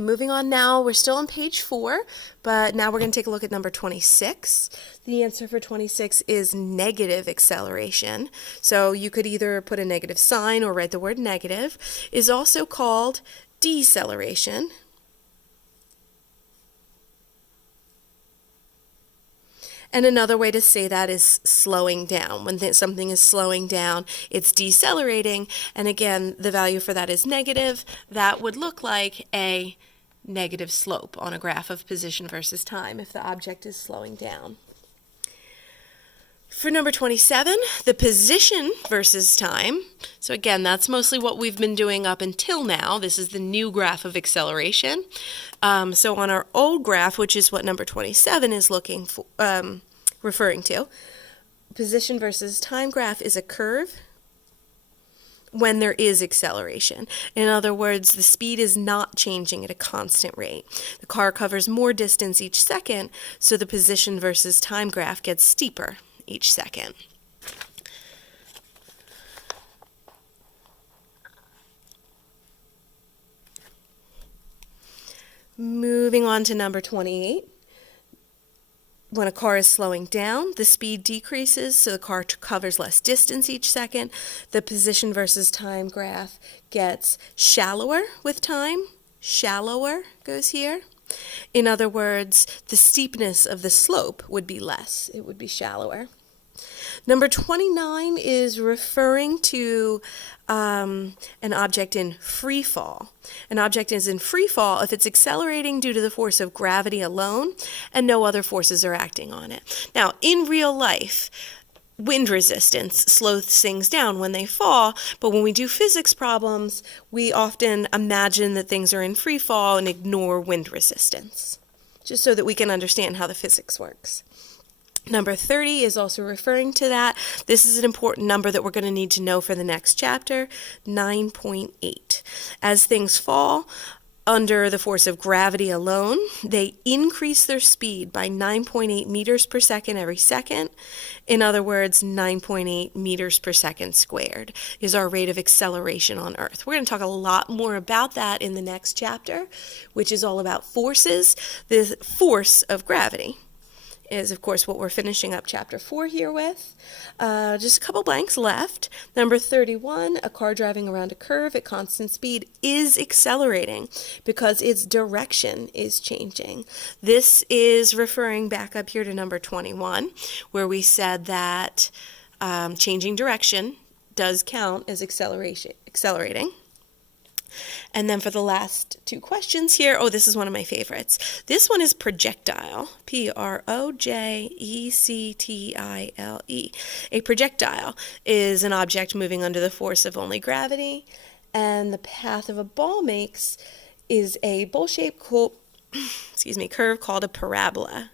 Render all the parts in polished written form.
moving on now. We're still on page 4, but now we're going to take a look at number 26. The answer for 26 is negative acceleration. So you could either put a negative sign or write the word negative. Is also called deceleration. And another way to say that is slowing down. When something is slowing down, it's decelerating. And again, the value for that is negative. That would look like a negative slope on a graph of position versus time if the object is slowing down. For number 27, the position versus time. So again, that's mostly what we've been doing up until now. This is the new graph of acceleration. So on our old graph, which is what number 27 is looking for, referring to, position versus time graph is a curve when there is acceleration. In other words, the speed is not changing at a constant rate. The car covers more distance each second, so the position versus time graph gets steeper each second. Moving on to number 28. When a car is slowing down, the speed decreases, so the car covers less distance each second. The position versus time graph gets shallower with time. Shallower goes here. In other words, the steepness of the slope would be less. It would be shallower. Number 29 is referring to an object in free fall. An object is in free fall if it's accelerating due to the force of gravity alone and no other forces are acting on it. Now, in real life, wind resistance slows things down when they fall, but when we do physics problems, we often imagine that things are in free fall and ignore wind resistance, just so that we can understand how the physics works. Number 30 is also referring to that. This is an important number that we're going to need to know for the next chapter, 9.8. As things fall under the force of gravity alone, they increase their speed by 9.8 meters per second every second. In other words, 9.8 meters per second squared is our rate of acceleration on Earth. We're going to talk a lot more about that in the next chapter, which is all about forces, the force of gravity. Is, of course, what we're finishing up chapter 4 here with. Just a couple blanks left. Number 31, a car driving around a curve at constant speed is accelerating because its direction is changing. This is referring back up here to number 21, where we said that changing direction does count as accelerating. And then for the last 2 questions here, this is one of my favorites. This one is projectile, Projectile. A projectile is an object moving under the force of only gravity, and the path of a ball makes is a bowl-shaped curve called a parabola.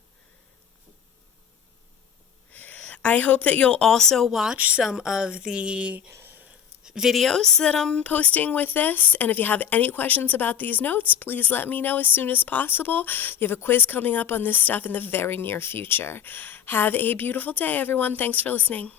I hope that you'll also watch some of the videos that I'm posting with this, and if you have any questions about these notes, please let me know as soon as possible. You have a quiz coming up on this stuff in the very near future. Have a beautiful day, everyone. Thanks for listening.